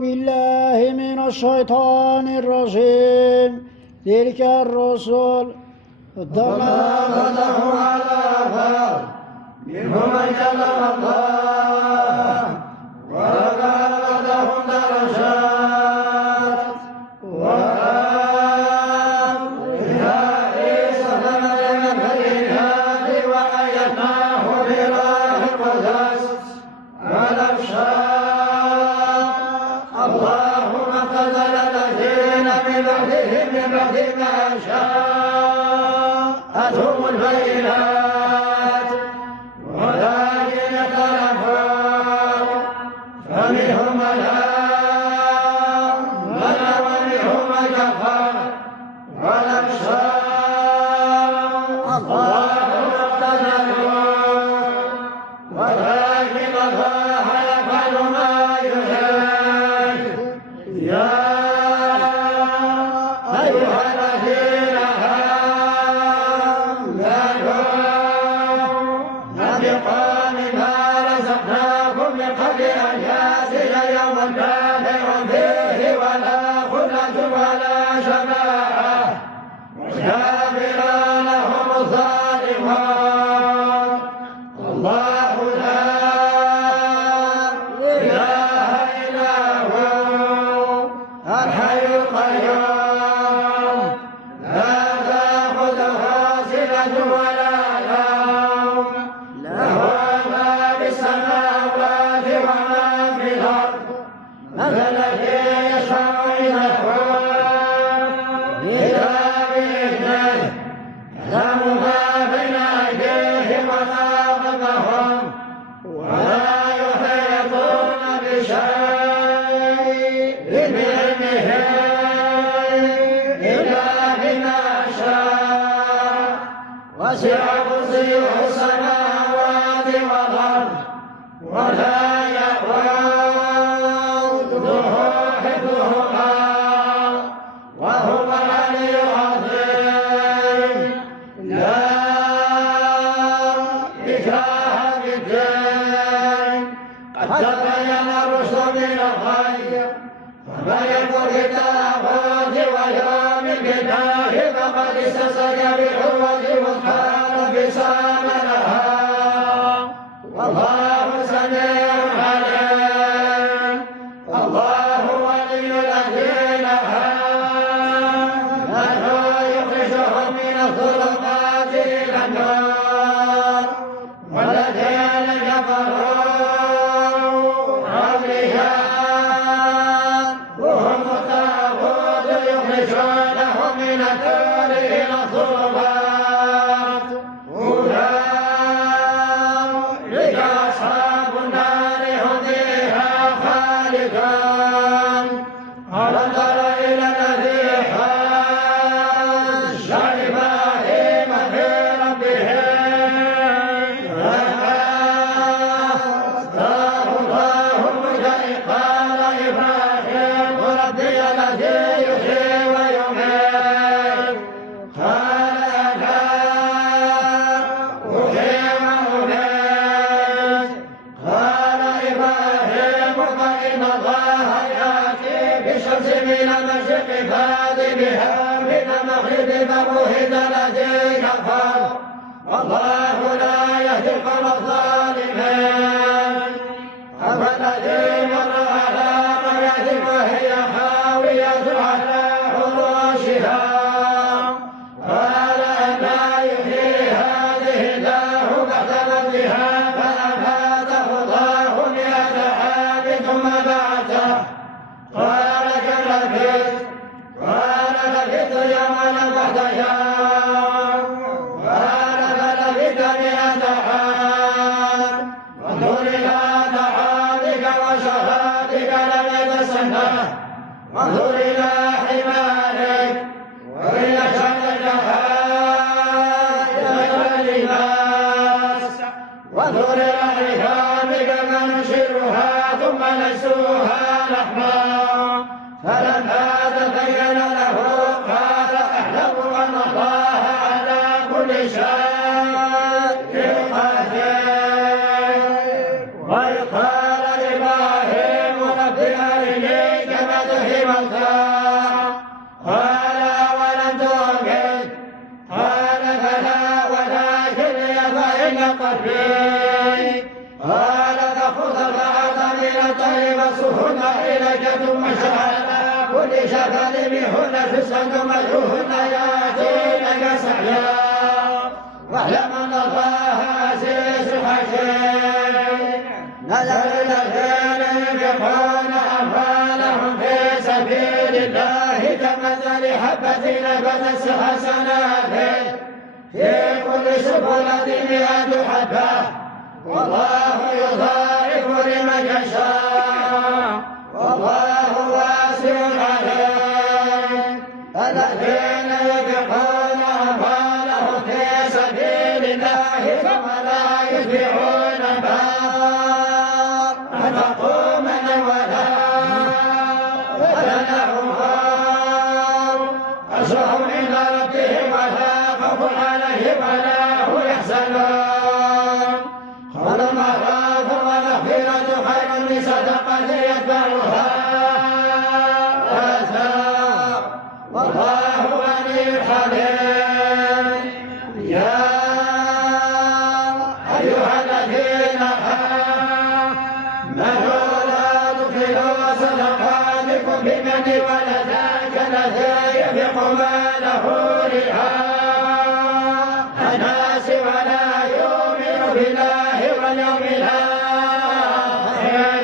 بالله من الشيطان الرجيم. تلك الرسل ضلالهم على آثار منهم من كلم الله ورفع لهم درجات وآتينا عيسى ابن مريم البينات وأيدناه بروح القدس ولو شاء الله ما اقتتل الذين من بعد ما جاءتهم البينات ولكن اختلفوا فمنهم من آمن ومنهم من كفر ولو شاء الله ما اقتتلوا ولكن الله يفعل ما يريد. يا أيها الذين آمنوا أنفقوا مما رزقناكم من قبل أن يأتي يوم لا بيع فيه ولا خلة ولا شفاعة والكافرون هم الظالمون. الله لا إله إلا هو الحي القيوم لا تأخذه سنة ولا نوم له ما في السماوات وما في الأرض. من الذي يشفع عنده إلا بإذنه يعلم ما بين أيديهم وما خلفهم ولا يحيطون بشيء من علمه إلا بما شاء. وسع كرسيه السماوات والأرض ولا يؤوده حفظهما وهو العلي العظيم. لا إكراه في الدين قد تبين الرشد من الغي فمن يكفر بالطاغوت ويؤمن بالله فقد استمسك بالعروة الوثقى لا انفصام لها والله سميع عليم. الله ولي الذين آمنوا يخرجهم من الظلمات إلى النور والذين كفروا أولياؤهم الطاغوت يخرجونهم من النور إلى الظلمات أولئك أصحاب النار هم فيها خالدون. ألم تر إلى الذي حاج إبراهيم في ربه آتاه الله الملك إذ قال إبراهيم ربي الذي يحيي ويميت قال أنا أحيي وأميت قال إبراهيم فإن الله يأتي بالشمس من المشرق فأت بها من المغرب فبهت الذي كفر والله لا يهدي القوم الظالمين. أفالذي مر على قرية وهي خاوية على عروشها قال أنى يحيي هذه الله بعد موتها فأماته الله 100 عام ثم بعثه قال كم لبثت قال لبثت يوما بعد يوم قال فلبثت 100 عام وانظر إلى طعامك وشرابك لم يتسنه وانظر إلى حمارك وإلى شأنك واللباس وانظر إلى عظامك فننشرها ثم نكسوها لحما فلما تبين له قال أعلم أن الله على كل شيء قدير. وإذ قال إبراهيم رب أرني تحيي الموتى قال ولم تؤمن قال بلى ولكن ليطمئن قلبي قال فخذ الأربعة من الطيب فصهن إليك ثم اجعل كل شفل منهن جزءا ثم ادعوهن يأتينك سعيا واعلم أن الله عزيز حكيم نزل الذين ينفقون أموالهم في سبيل الله كمثل حبة نبتت سبع سنابل في كل سنبلة 100 حبة والله يضاعف لمن يشاء والله واسع عليم الذين ينفقون أموالهم في سبيل الله ثم لا يتبعون ما أنفقوا منا ولا لهم أجرهم عند ربهم ولا خوف عليهم ولا هم يحزنون قال المعروف والمغفرة خير من صدقة يتبعها أذى والله غني حليم يا أيها الذين آمنوا لا تبطلوا صدقاتكم بمن ولدان كالذي ينفق ماله رئاء الناس ولا يؤمن بالله واليوم الآخر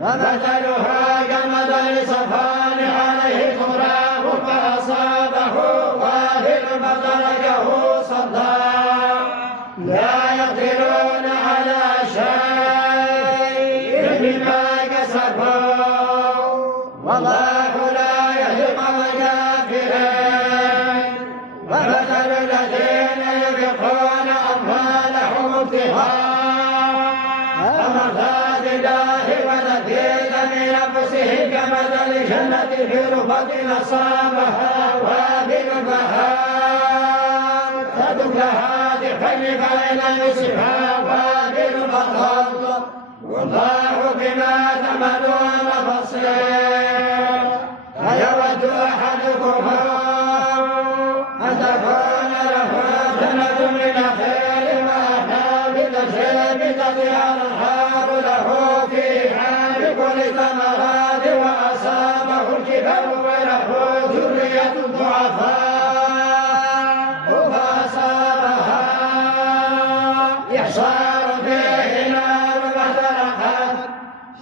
فمثلها كمثل صفوان عليه تراب فأصابه وابل فتركه صلدا لا يقدرون على شيء بما كسبوا والله لا يهدي القوم الكافرين ومثل الذين ينفقون أموالهم ابتغاء مرضات الله وتثبيتا من أنفسهم كمثل جنة في ربوة أصابها وابل فآتت لها ضعفين فإن لم يصبها وابل فطل والله بما تعملون بصير أيود أحدكم أن تكون له جنة من نخيل وأعناب تجري تحتها الأنهار له فيها بكل ثمرات وأصابه الكبر وله ذرية ضعفاء فأصابها إعصار فيه نار فاحترقت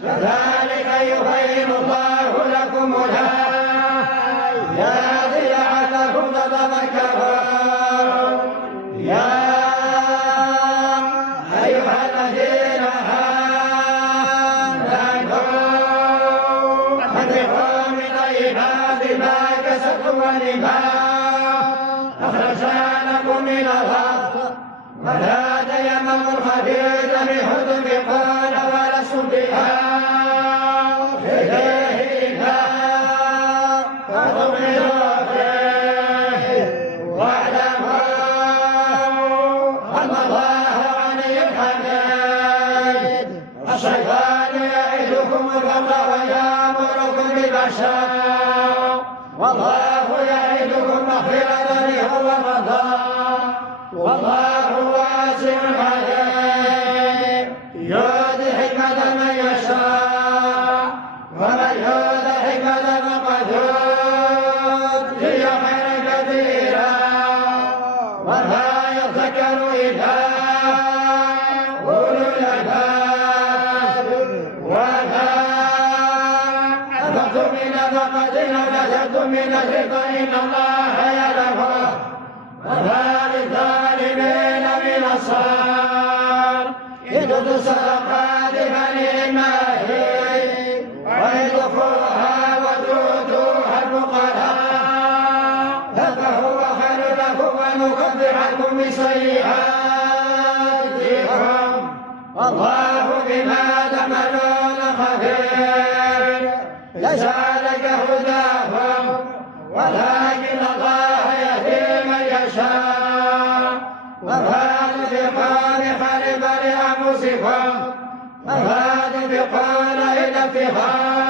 كذلك يبين الله لكم الآيات لعلكم تتفكرون يا أيها الذين آمنوا أنفقوا من طيبات ما كسبتم ومما أخرجنا لكم من الأرض ولا تيمموا الخبيث منه تنفقون ولستم بها الشيطان يعدكم الفقر ويأمركم بالفحشاء والله يعدكم مغفرة منه ورضوان والله واسع عليم يؤتي الحكمة من يشاء ومن يؤت الحكمة فقد أوتي خيرا كثيرا وما يذكر إلا أولو الألباب وما أنفقتم من نفقة أو نذرتم من نذر فإن الله يعلمه وما للظالمين من أنصار إن تبدوا الصدقات فنعما هي وإن تخفوها وتؤتوها الفقراء فهو خير لكم ونكفر عنكم من سيئاتكم والله بما تعملون خبير ليس عليك هداهم ولكن الله يهدي من يشاء وما تنفقون خيرا لأنفسكم وما تنفقون إلا ابتغاء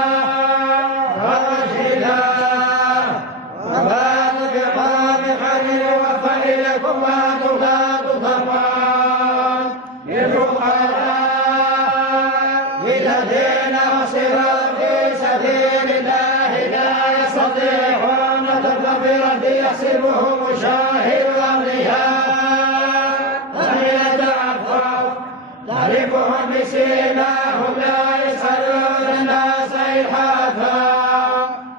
يحسبهم شاهد أغنياء لم يتعفف تعرفهم بسيماهم لا يسألون الناس إلحافا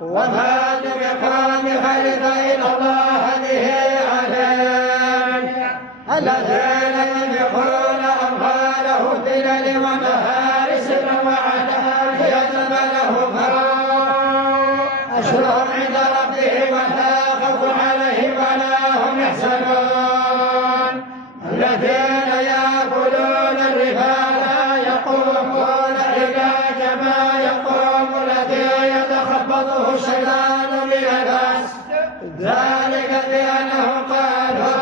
وما بقوم خلف إلا الله به عليم الذين ينفقون أموالهم بالليل والنهار سرا وعلانية لهم أجرهم عند ربهم ولا خوف عليهم ولا هم يحزنون الذين يأكلون الربا لا يقومون إلا كما يقوم الذي يتخبطه الشيطان من المس ذلك بأنهم قالوا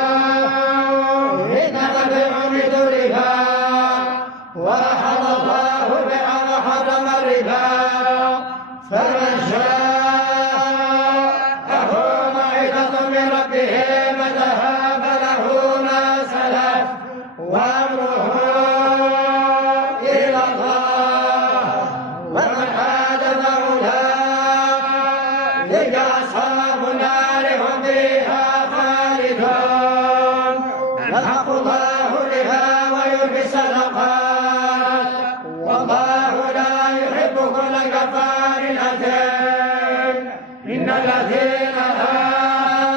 إنما البيع مثل الربا وأحل الله البيع وحرم الربا فمن شاءه موعظة من ربه فذهب له ما سلف وأمره إلى الله ومن عاد فأولئك أصحاب النار هم فيها خالدون يمحق الله الربا ويربي الصدقات والله لا يحب كل كفار أثيم إن الذين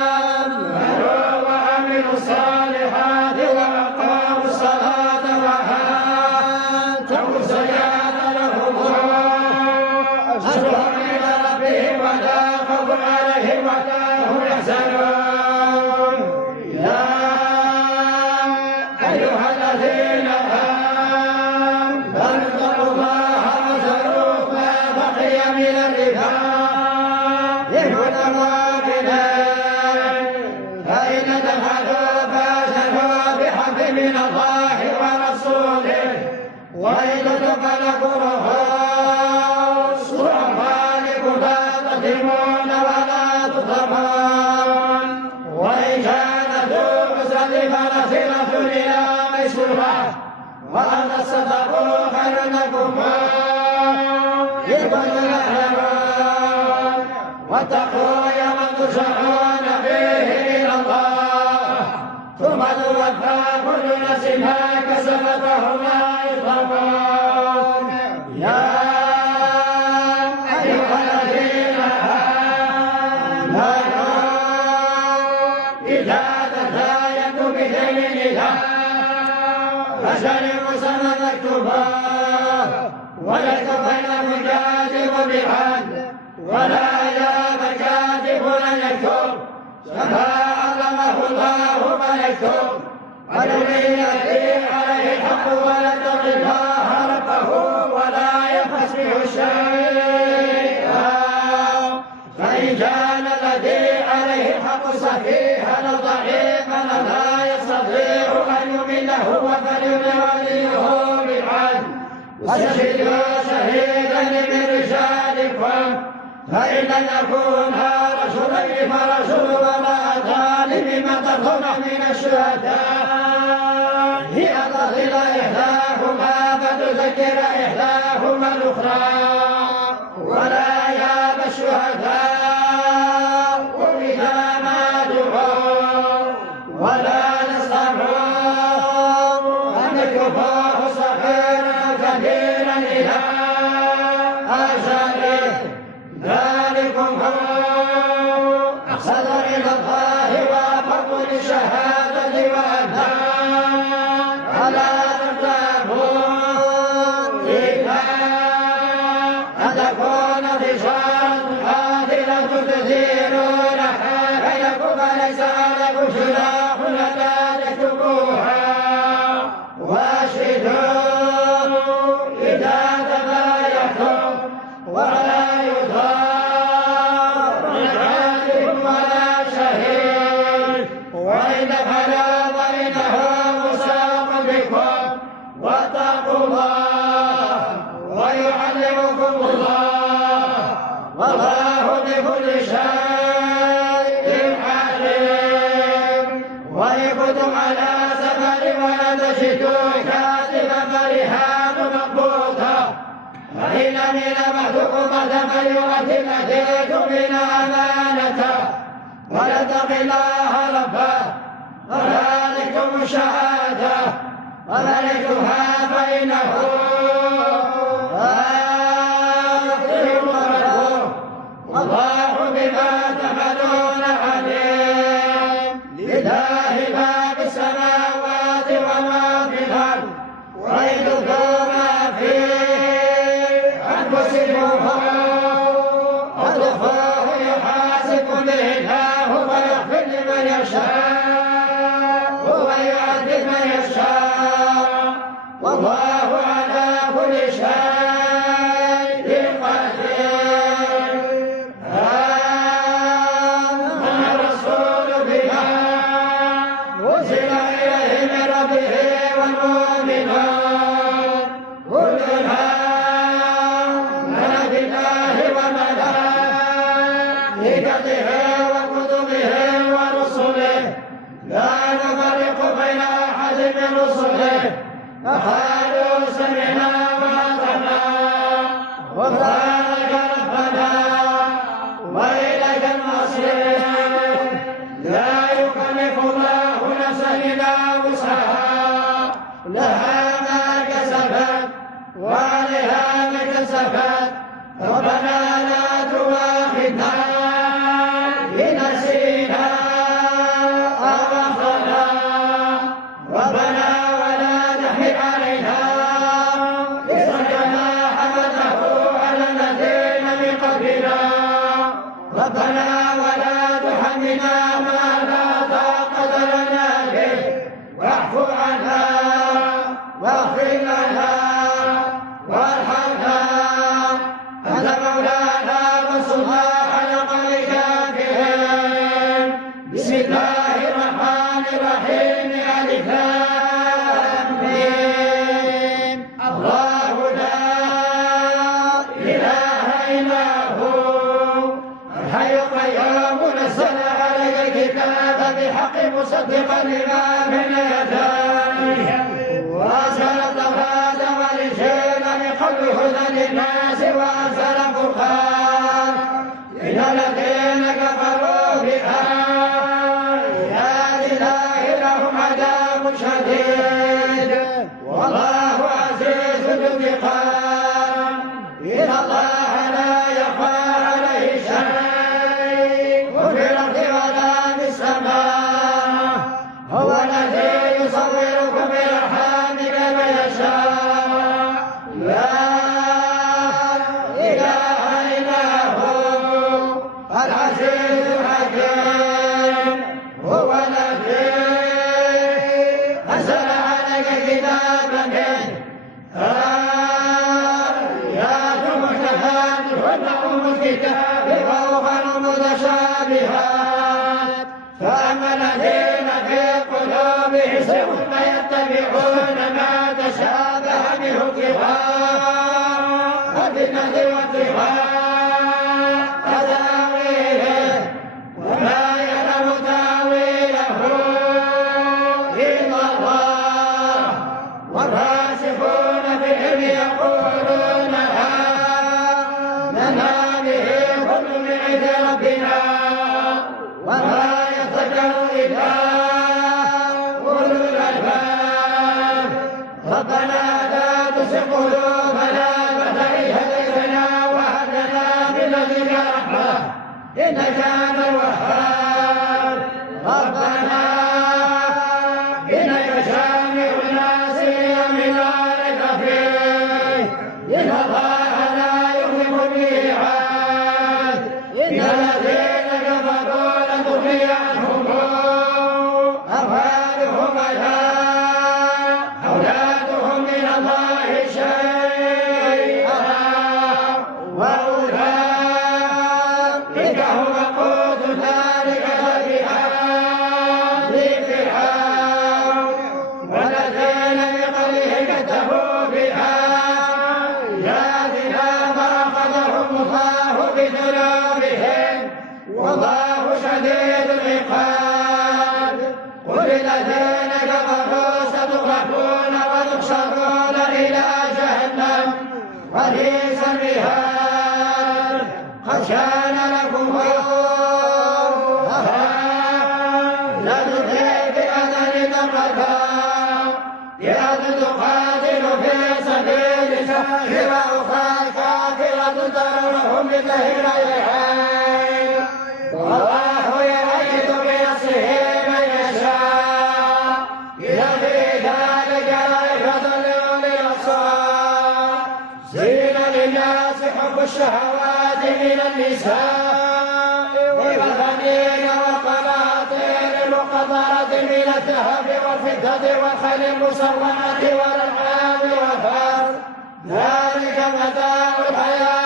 آمنوا وعملوا الصالحات وأقاموا الصلاة وآتوا الزكاة لهم أجرهم عند ربهم ولا خوف عليهم ولا هم يحزنون يا أيها الذين آمنوا اتقوا الله وذروا ما بقي من الربا إن مؤمنين فإن تفعلوا فاجروا بحق من الله ورسوله وإن تطلقوا سوء أموالكم لا تظلمون ولا تظلمون وإن كان ذو عسرة فنظرة إلى ميسورة وأن تصدقوا خير لكم إن كنتم تعلمون واتقوا يوما ترجعون فيه إلى الله ثم توفى كل نفس ما كسبت وهم لا يظلمون يا أيها الذين آمنوا إذا تداينتم بدين إلى أجل مسمى مكتوبا وليكن بينكم كاتب بالعدل ولا يأب كاتب أن يكتب كما علمه الله فليكتب والذي يأتي عليه الحق وليتق الله ربه ولا يبخس منه شيئا فإن كان الذي عليه الحق سفيها أو ضعيفا لا يستطيع أن يمله فليمل وليه بالعدل واستشهدوا شهيدين من رجالكم فإن لم يكونا رجلين فرجل وامرأتان ممن ترضون من الشهداء أن تصل إحداهما فتذكر إحداهما الأخرى ولا يأبى الشهداء إذا ما دعوا ولا يستطيعون أن يكفوا صغيرا كبيرا إلى أجله ذلكم هو أحسن إلى الله وأقرب للشهادة وأدنى ألا ترتابون إلا أن تكون رجال عادلة تديرونها بينكم فليس عليكم جناح ألا تكتبوها وأشهدوا إذا تبايعتم ولا يضار كاتب ولا شهيد وإن فلا فإنه مساق بكم واتقوا الله ويعلمكم الله والله بكل شيء عليم وإن كنتم على سفر ولم تجدوا كاتبا فرهان مقبوضة فإن من بعضكم فليؤدي الذي تؤمن أمانته ولا تقي الله ربه وذلكم الشهادة وذلكها فإنه والله بما تعملون عليم. لله ما في السماوات وما في الأرض ويبدو ما في أنفسكم وتخفوه يحاسب به الله ويغفر لمن يشاء ويعذب من يشاء والله على كل شيء قدير. آمن الرسول بما أنزل إليه من ربه والمؤمنون كل آمن بالله وملائكته وكتبه ورسله لا نفرق بين أحد من رسله فقالوا سمعنا وأطعنا غفرانك ربنا وإليك المصير. لا يكلف الله نفسا إلا وسعها لها ما كسبت وعليها ما اكتسبت ربنا لا تؤاخذنا إن نسينا أو أخطأنا ربنا ولا تحمل علينا إصرا كما حملته على الذين من قبلنا ربنا ولا تحملنا ما لا طاقة لنا به واعف عنا واغفر لنا وارحمنا أنت مولانا وانصرنا على القوم الكافرين. بسم الله الرحمن الرحيم. ألف لام ميم. الله لا إله إلا هو الحي القيوم نزل عليك الكتاب بالحق مصدقا لما بين يديه وأنزل التوراة والإنجيل من قبل هدى للناس وأنزل الفرقان إن الذين كفروا بآيات الله لهم عذاب شديد والله عزيز ذو انتقام. إن الله لا يخفى عليه شيء في الأرض ولا في السماء هو الذي يصوركم في الأرحام كيف يشاء لا إله إلا هو العزيز الحكيم. هو الذي أنزل عليك كتابا منه آيات محكمات هن أم الكتاب وأخر متشابهات فأما الذين في قلوبهم زيغ فيتبعون ما تشابه منه ابتغاء الفتنة وابتغاء تأويله وما يعلم تأويله إلا الله والراسخون في العلم يقولون آمنا به كل من عند ربنا وما يذكر إلا أولو الألباب. ربنا لا تزغ قلوبنا بعد إذ هديتنا وهب لنا من لدنك رحمة إنك أنت الوهاب. ربنا إنك جامع الناس ليوم لا ريب فيه إن الله لا يخلف الميعاد. إن الذين كفروا لن تغني عنهم أموالهم ولا أولادهم من الله شيئا وأولئك هم وقود النار كآل فرعون والذين من قبلهم كذبوا بآياتنا فأخذهم الله بذنوبهم والله شديد العقاب. قل الذين كفروا ستغرقون وتحشرون إلى جهنم وبئس المهاد. قد كان لكم يأتيكم مثله العين والله يؤيد بنصره من يشاء إن في ذلك لعبرة لأولي الأبصار زين للناس حب الشهوات من النساء والبنين والقناطير المقنطرة من الذهب والفضة والخيل المسومة والأنعام والحرث ذلك متاع الحياة